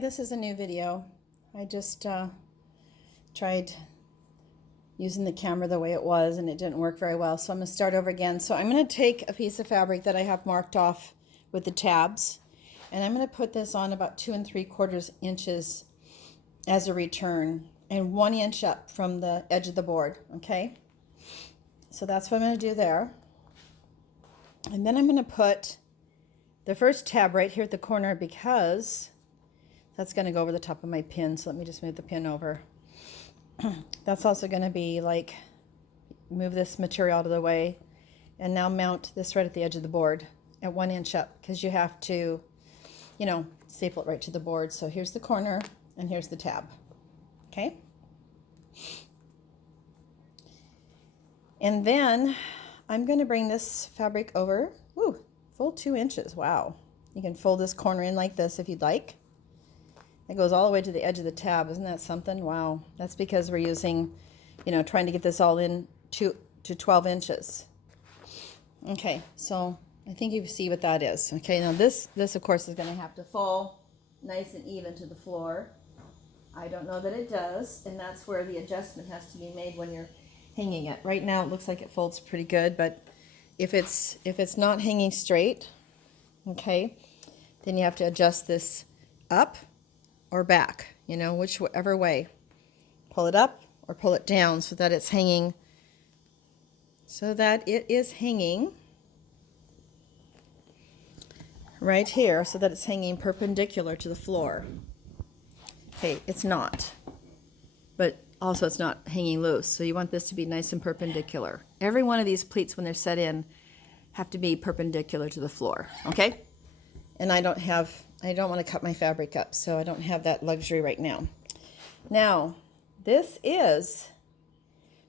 This is a new video. I just tried using the camera the way it was and it didn't work very well, so I'm going to start over again. So I'm going to take a piece of fabric that I have marked off with the tabs, and I'm going to put this on about 2 3/4 inches as a return and 1 inch up from the edge of the board. Okay, so that's what I'm going to do there. And then I'm going to put the first tab right here at the corner because that's going to go over the top of my pin. So let me just move the pin over. That's also going to be like, move this material out of the way and now mount this right at the edge of the board at 1 inch up, because you have to, you know, staple it right to the board. So here's the corner and here's the tab. Okay. And then I'm going to bring this fabric over, full 2 inches. Wow. You can fold this corner in like this if you'd like. It goes all the way to the edge of the tab. Isn't that something? Wow. That's because we're using, trying to get this all in to 12 inches. Okay, so I think you see what that is. Okay, now this of course is going to have to fall nice and even to the floor. I don't know that it does, and that's where the adjustment has to be made when you're hanging it. Right now it looks like it folds pretty good, but if it's not hanging straight, okay, then you have to adjust this up or back, whichever way. Pull it up or pull it down so that it's hanging, right here, so that it's hanging perpendicular to the floor. Okay, it's not, but also it's not hanging loose, so you want this to be nice and perpendicular. Every one of these pleats, when they're set in, have to be perpendicular to the floor, okay? And I don't want to cut my fabric up, so I don't have that luxury right now. Now, this is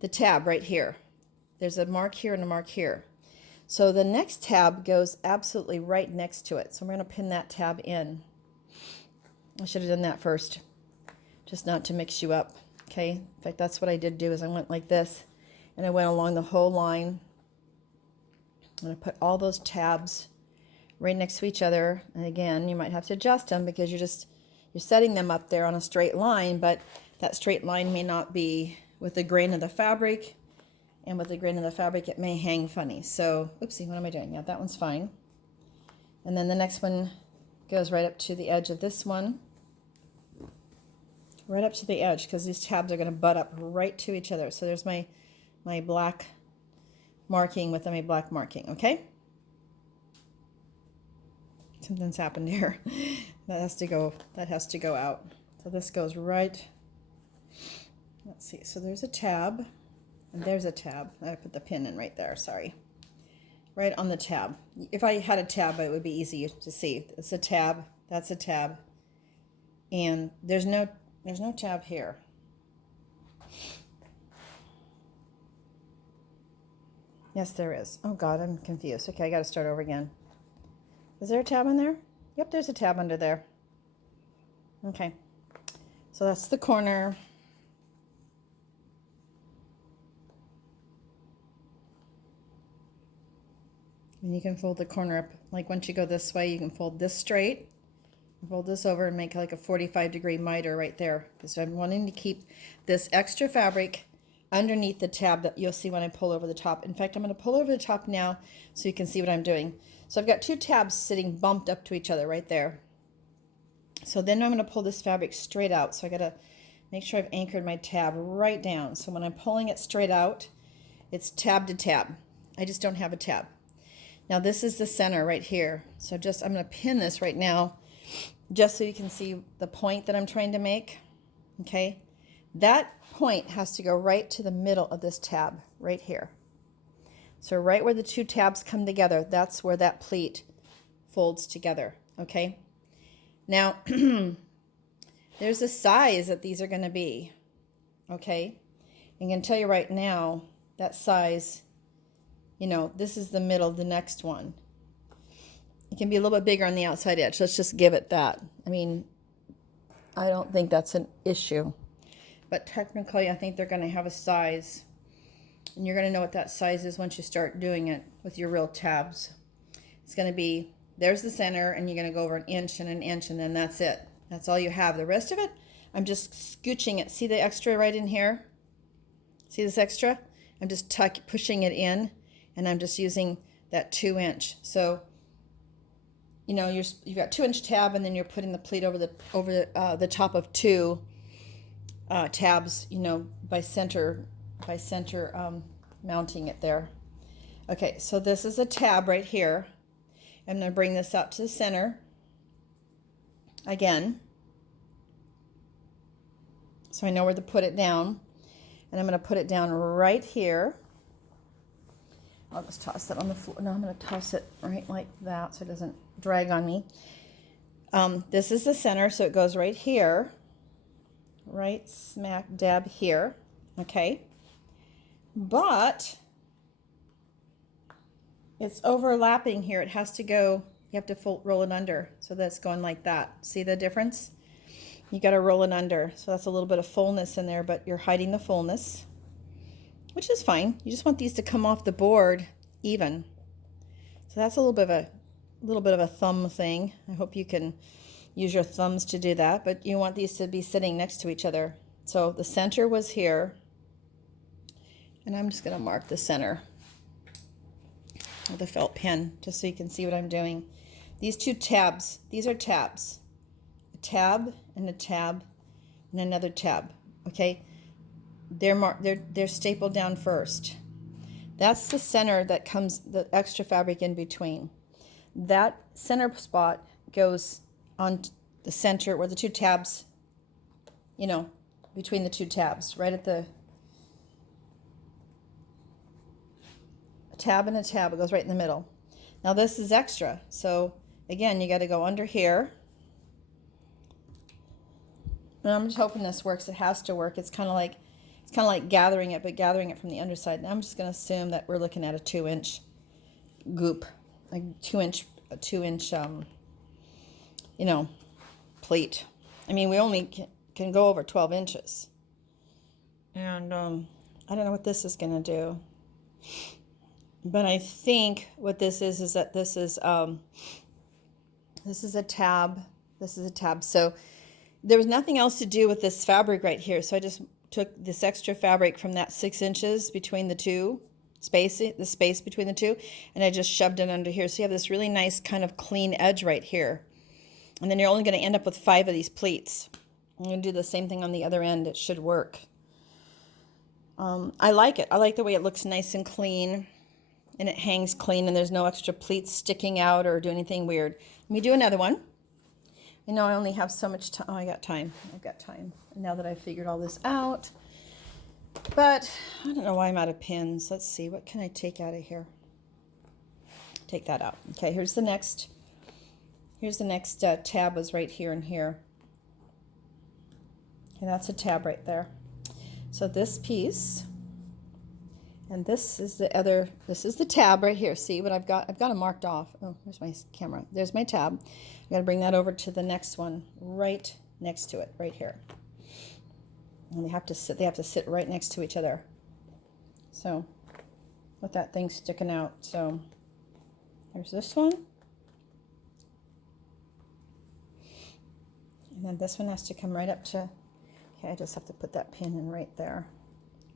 the tab right here. There's a mark here and a mark here. So the next tab goes absolutely right next to it. So I'm going to pin that tab in. I should have done that first, just not to mix you up. Okay, in fact, that's what I did do, is I went like this, and I went along the whole line. I'm going to put all those tabs right next to each other. And again, you might have to adjust them because you're setting them up there on a straight line, but that straight line may not be with the grain of the fabric, and with the grain of the fabric it may hang funny. So, oopsie, what am I doing? Yeah, that one's fine. And then the next one goes right up to the edge of this one. Right up to the edge, because these tabs are going to butt up right to each other. So there's my black marking with my black marking, okay? Something's happened here. That has to go out. So this goes right. Let's see. So there's a tab, and there's a tab. I put the pin in right there. Sorry. Right on the tab. If I had a tab, it would be easy to see. It's a tab. That's a tab. And there's no tab here. Yes, there is. Oh God, I'm confused. Okay, I got to start over again. Is there a tab in there? Yep, there's a tab under there. Okay, so that's the corner. And you can fold the corner up. Like once you go this way, you can fold this straight, fold this over, and make like a 45-degree miter right there. Because I'm wanting to keep this extra fabric underneath the tab that you'll see when I pull over the top. In fact, I'm going to pull over the top now so you can see what I'm doing. So I've got 2 tabs sitting bumped up to each other right there. So then I'm going to pull this fabric straight out. So I got to make sure I've anchored my tab right down. So when I'm pulling it straight out, it's tab to tab. I just don't have a tab. Now this is the center right here. So I'm going to pin this right now just so you can see the point that I'm trying to make. Okay. That point has to go right to the middle of this tab right here. So right where the 2 tabs come together, that's where that pleat folds together, okay? Now, there's a size that these are going to be, okay? I'm going to tell you right now, that size, this is the middle of the next one. It can be a little bit bigger on the outside edge. Let's just give it that. I mean, I don't think that's an issue. But technically, I think they're going to have a size. And you're going to know what that size is once you start doing it with your real tabs. It's going to be there's the center, and you're going to go over an inch, and then that's it. That's all you have. The rest of it, I'm just scooching it. See the extra right in here? See this extra? I'm just pushing it in, and I'm just using that 2-inch. So, you know, you've got 2-inch tab, and then you're putting the pleat over the top of 2 tabs, you know, by center mounting it there. Okay, so this is a tab right here. I'm going to bring this out to the center again, so I know where to put it down, and I'm going to put it down right here. I'll just toss that on the floor. No, I'm going to toss it right like that so it doesn't drag on me. This is the center, so it goes right here, right smack dab here, okay? But it's overlapping here. It has to go, you have to roll it under, so that's going like that. See the difference? You got to roll it under, so that's a little bit of fullness in there, but you're hiding the fullness, which is fine. You just want these to come off the board even. So that's a little bit of a thumb thing. I hope you can use your thumbs to do that, but you want these to be sitting next to each other. So the center was here, and I'm just going to mark the center with a felt pen just so you can see what I'm doing. These 2 tabs, these are tabs. A tab and a tab and another tab, okay? They're stapled down first. That's the center that comes, the extra fabric in between. That center spot goes on the center where the 2 tabs, you know, between the 2 tabs, right at the tab and a tab, it goes right in the middle. Now this is extra, so again, you got to go under here. And I'm just hoping this works. It has to work. It's kind of like gathering it, but gathering it from the underside. And I'm just going to assume that we're looking at a 2-inch goop, a 2-inch, you know, pleat. I mean, we only can go over 12 inches. And I don't know what this is going to do. But I think what this is that this is a tab. This is a tab. So there was nothing else to do with this fabric right here. So I just took this extra fabric from that 6 inches between the 2, the space between the 2, and I just shoved it under here. So you have this really nice kind of clean edge right here. And then you're only going to end up with 5 of these pleats. I'm going to do the same thing on the other end. It should work. I like it. I like the way it looks nice and clean, and it hangs clean, and there's no extra pleats sticking out or do anything weird. Let me do another one. You know, I only have so much time. Oh, I got time. I've got time now that I've figured all this out. But I don't know why I'm out of pins. Let's see. What can I take out of here? Take that out. Okay, here's the next. Here's the next tab was right here and here. Okay, that's a tab right there. So this piece, and this is the other, this is the tab right here. See what I've got? I've got it marked off. Oh, there's my camera. There's my tab. I've got to bring that over to the next one, right next to it, right here. And they have to sit right next to each other. So, with that thing sticking out. So, there's this one. And then this one has to come right up to, okay, I just have to put that pin in right there.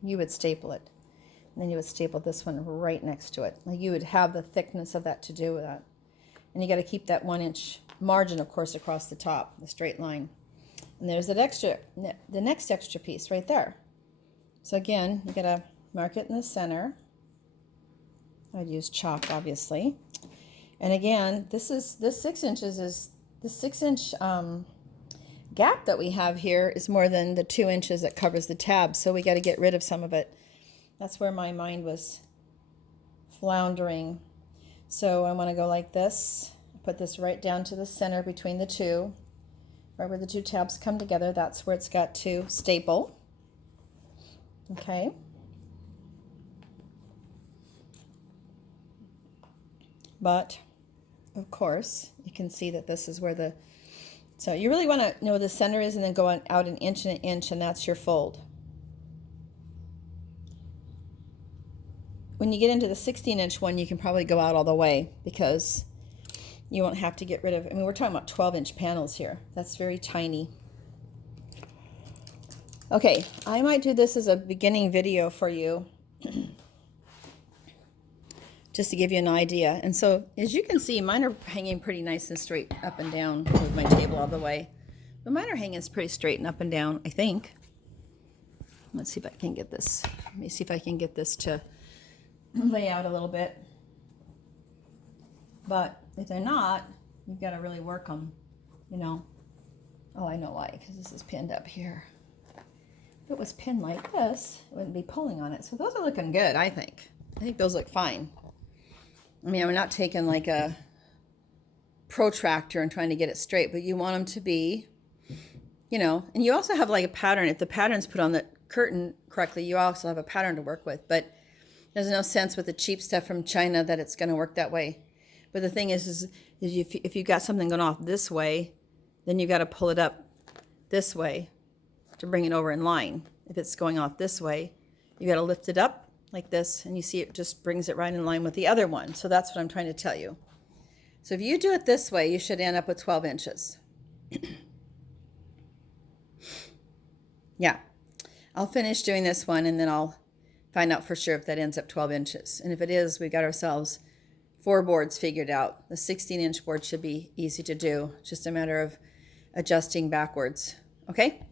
You would staple it. And then you would staple this one right next to it. Like you would have the thickness of that to do with that. And you got to keep that 1-inch margin, of course, across the top, the straight line. And there's that extra, the next extra piece right there. So again, you got to mark it in the center. I'd use chalk, obviously. And again, this 6 inches is the 6-inch gap that we have here is more than the 2 inches that covers the tab. So we got to get rid of some of it. That's where my mind was floundering. So I want to go like this. Put this right down to the center between the 2, right where the 2 tabs come together. That's where it's got to staple. Okay. But, of course, you can see that this is where the, so you really want to know where the center is and then go out 1 inch and 1 inch, and that's your fold. When you get into the 16-inch one, you can probably go out all the way because you won't have to get rid of, I mean, we're talking about 12-inch panels here. That's very tiny. Okay, I might do this as a beginning video for you, just to give you an idea. And so, as you can see, mine are hanging pretty nice and straight up and down with my table all the way. But mine are hanging pretty straight and up and down, I think. Let's see if I can get this. Let me see if I can get this to lay out a little bit. But if they're not, you've got to really work them, you know. Oh, I know why, because this is pinned up here. If it was pinned like this, it wouldn't be pulling on it. So those are looking good, I think. I think those look fine. I mean, I'm not taking like a protractor and trying to get it straight, but you want them to be, you know, and you also have like a pattern. If the pattern's put on the curtain correctly, you also have a pattern to work with. But there's no sense with the cheap stuff from China that it's going to work that way. But the thing is if you've got something going off this way, then you got to pull it up this way to bring it over in line. If it's going off this way, you got to lift it up like this, and you see it just brings it right in line with the other one. So that's what I'm trying to tell you. So if you do it this way, you should end up with 12 inches. Yeah, I'll finish doing this one, and then I'll find out for sure if that ends up 12 inches. And if it is, we've got ourselves 4 boards figured out. The 16-inch board should be easy to do, just a matter of adjusting backwards. Okay?